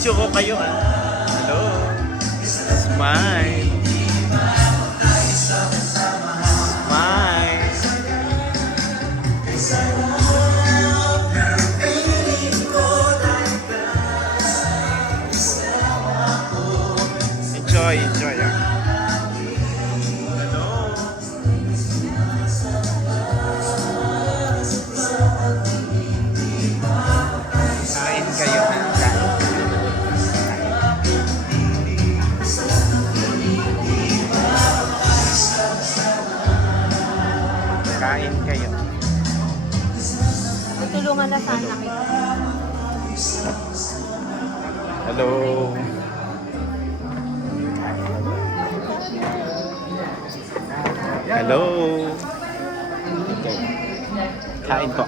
Video ko kayo Hello. Smile. Smile. Enjoy, enjoy. Hello. Kain kayo Kain kayo. Tutulungan na sana kita. Hello. Hello. Kain po.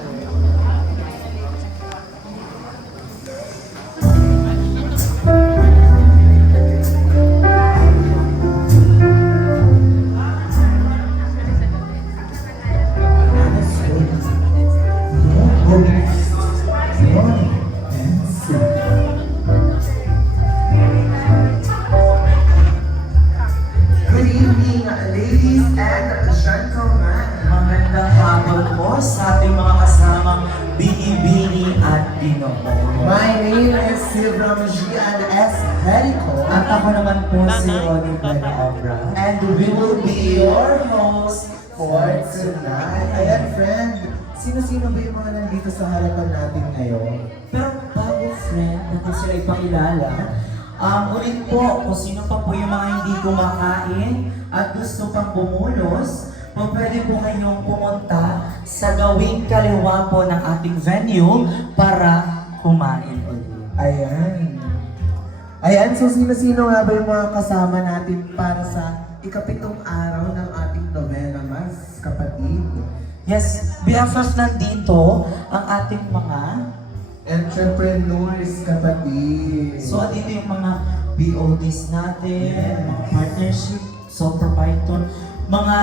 Good evening, ladies and gentlemen. Magandang hapon po sa ating mga kasamang Bini-Bini at Ginoo. My name is Silvia Magian S. Herico. At ako naman po si Ronnie Bena Obra. And we will be your host for tonight. Ayan, friend. Sino-sino ba yung mga nandito sa harapan natin ngayon? Pero bago friend, natin sila ipakilala. Ulit po, kung sino pa po yung mga hindi kumakain at gusto pang bumulos, pwede po kayong pumunta sa gawing kaliwa po ng ating venue para kumain ulit. Ayan. Ayan, so sino-sino nga ba yung mga kasama natin para sa ikapitong araw ng ating novena, mas kapatid? Yes, BFF nandito ang ating mga Entrepreneurs, kapatid. so dito yung mga BODs natin, mga partnership, sole proprietor, mga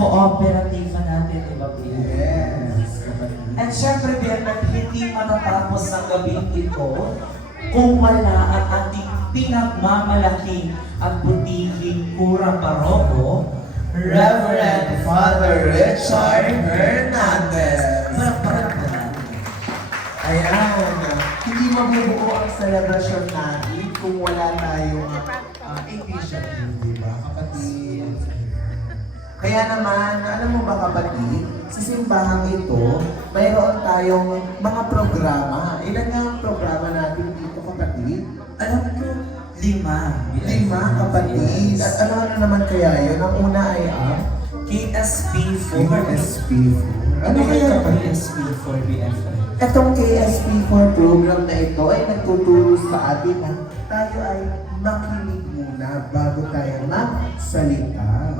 kooperatiba natin, di ba? Yes, kapatid. And syempre, BFF, hindi matatapos ang gabing ito kung wala ang ating pinagmamalaking at butihing pura paroko, Reverend Father Richard Hernandez. Palakpakan po natin. Ayan, hindi mabubuo ang selebrasyon natin kung wala tayong initiative, di ba, kapatid? Kaya naman, alam mo ba kapatid, sa simbahang ito, mayroon tayong mga programa. Ilan nga ang programa natin dito, kapatid? Alam ko, 5. 5, kapatid. At ano naman kaya yun? Ang una ay ang KSP4. KSP4. Ano kaya kapatid? KSP4 BFF? Itong KSP4 program na ito ay nagtuturo sa atin na tayo ay makinig muna bago tayo magsalita.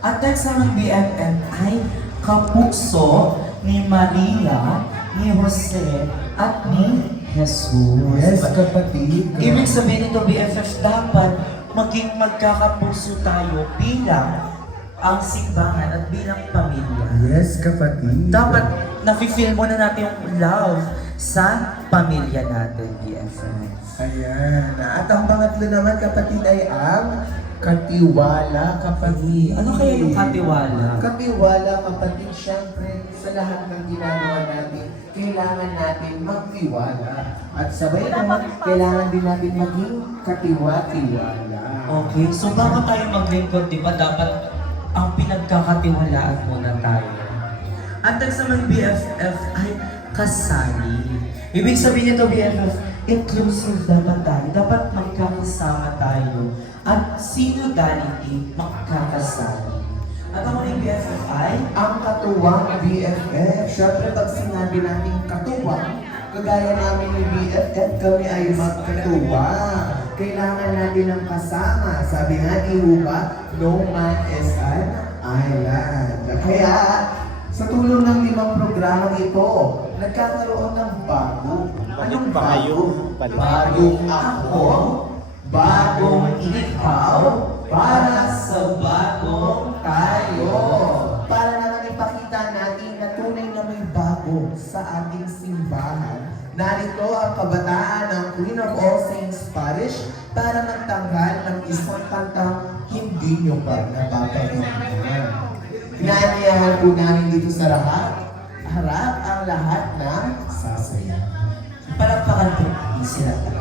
At next naman BFF ay kapuso ni Maria, ni Jose, at ni Jesus. Yes, kapatid. Ibig sabihin nito BFF, dapat maging magkakapuso tayo bilang ang simbahan at bilang pamilya. Yes, kapatid. Dapat nafe-feel muna natin yung love sa pamilya natin, BFF. Ayan. At ang pangatlo naman, kapatid, ay ang katiwala, kapatid. Ano kaya yung katiwala? Katiwala, kapatid, syempre, sa lahat ng ginagawa natin, kailangan natin magtiwala. At sabay naman, kailangan din natin maging katiwa-tiwala. Okay, so bago tayo maglingkod, di ba, dapat ang pinagkakatiwalaan muna tayo. At next naman BFF ay kasali. Ibig sabihin nito BFF, inclusive dapat tayo. Dapat magkakasama tayo. At synodality magkakasali. At ang uling BFF ay Ang katuwang BFF, syempre pag sinabi natin katuwang, kagaya namin ni BFF, kami ay magkatuwang. Kailangan natin ng kasama. Sabi nga ni Huba, no man is an island. Kaya, sa tulong ng 5 programang ito, nagkakaroon ng bago. Anong bago? Bagong ako, bagong ikaw, para sa bagong tayo. Para naman ipakita natin na tunay na may bago magpalabo sa ating simbahan. Narito ang kabataan ng Queen of All Saints Parish para magtanggal ng isang kantang hindi nyo pa napapakinggan. Inaanyayahan po namin dito sa harap ang lahat ng sasaya. Palakpakan po sila.